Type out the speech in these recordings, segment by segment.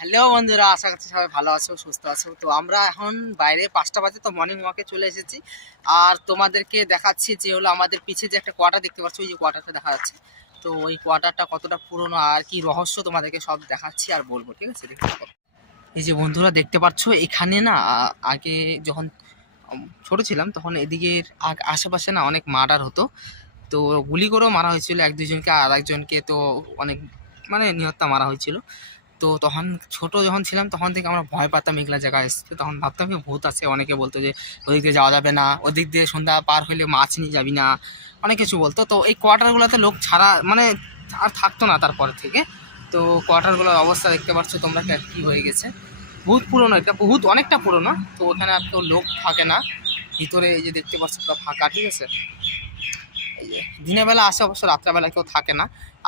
Hello বন্ধুরা, আশা করছি সবাই ভালো আছো, সুস্থ আছো। তো আমরা এখন বাইরে 5টা বাজে, তো মর্নিং ওয়াকে চলে এসেছি। আর তোমাদেরকে দেখাচ্ছি যে হলো আমাদের পিছে যে একটা কোয়ার্টার দেখতে পাচ্ছ, ওই যে কোয়ার্টারটা দেখা যাচ্ছে। তো ওই কোয়ার্টারটা কতটা পুরনো আর কি রহস্য তোমাদেরকে সব দেখাচ্ছি আর বলবো, ঠিক আছে? দেখতে থাকো। এই যে বন্ধুরা দেখতে পাচ্ছ, এখানে না আগে যখন ছোট ছিলাম তখন এদিকের আশেপাশে না অনেক মার্ডার হতো। তো গুলি করেও মারা হয়েছিল এক দুজনকে, আর একজনকে তো অনেক মানে নিহত্যা মারা হয়েছিল। তো তখন ছোট যখন ছিলাম তখন থেকে আমরা ভয় পাতাম, এগুলা জায়গায় এসছে তখন ভাবতাম কি ভূত আছে। অনেকে বলতো যে ওদিক দিয়ে যাওয়া যাবে না, ওদিক দিয়ে সন্ধ্যা পার হইলে মাছ নিয়ে যাবি না, অনেক কিছু বলতো। তো এই কোয়ার্টারগুলোতে লোক ছাড়া মানে আর থাকতো না তারপর থেকে। তো কোয়ার্টারগুলোর অবস্থা দেখতে পাচ্ছ তোমরা কি হয়ে গেছে। বহুত পুরনো, এটা বহুত অনেকটা পুরনো। তো ওখানে আর কেউ লোক থাকে না ভিতরে, এই যে দেখতে পাচ্ছ পুরো ফাঁকা, ঠিক আছে? এই যে দিনের বেলা আসে অবশ্য, রাত্রেবেলা কেউ থাকে না।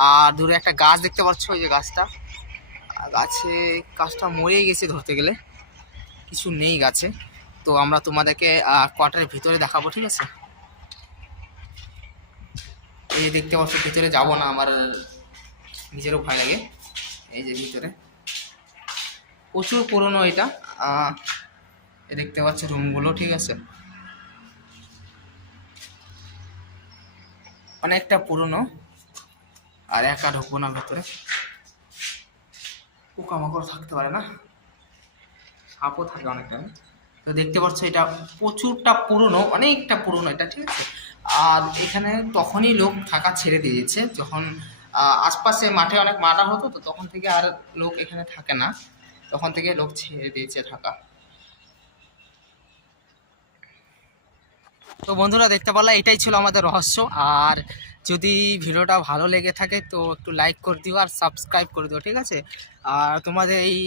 আর দূরে একটা গাছ দেখতে পাচ্ছ, ওই যে গাছটা, গাছটা মরেই গেছে ধরতে গেলে, কিছু নেই গাছে। তো আমরা তোমাদেরকে কোয়ার্টারের ভিতরে দেখাবো, ঠিক আছে? এই যে দেখতে পাচ্ছ, ভিতরে যাব না, আমার নিজেরও ভয় লাগে। এই যে ভিতরে প্রচুর পুরনো এটা। দেখতে পাচ্ছ রুমগুলো, ঠিক আছে? অনেকটা পুরনো। আর একা ঢুকবো না ভিতরে, পোকামাকড় থাকতে পারে না, সাপও থাকে অনেক টাইম। তো দেখতে পাচ্ছ এটা প্রচুরটা পুরনো, অনেকটা পুরনো এটা, ঠিক আছে? আর এখানে তখনই লোক থাকা ছেড়ে দিয়েছে যখন আশপাশে মাঠে অনেক মার্ডার হতো, তো তখন থেকে আর লোক এখানে থাকে না, তখন থেকে লোক ছেড়ে দিয়েছে থাকা। তো বন্ধুরা দেখতে পারলা, এটাই ছিল আমাদের রহস্য। আর যদি ভিডিওটা ভালো লেগে থাকে তো একটু লাইক করে দিও আর সাবস্ক্রাইব করে দিও, ঠিক আছে? আর তোমাদের এই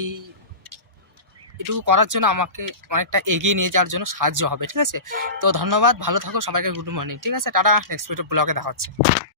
এটুকু করার জন্য আমাকে অনেকটা এগিয়ে নিয়ে যাওয়ার জন্য সাহায্য হবে, ঠিক আছে? তো ধন্যবাদ, ভালো থাকো সবাইকে, গুড মর্নিং, ঠিক আছে? টাটা, নেক্সট ভিডিও ব্লগে দেখা হচ্ছে।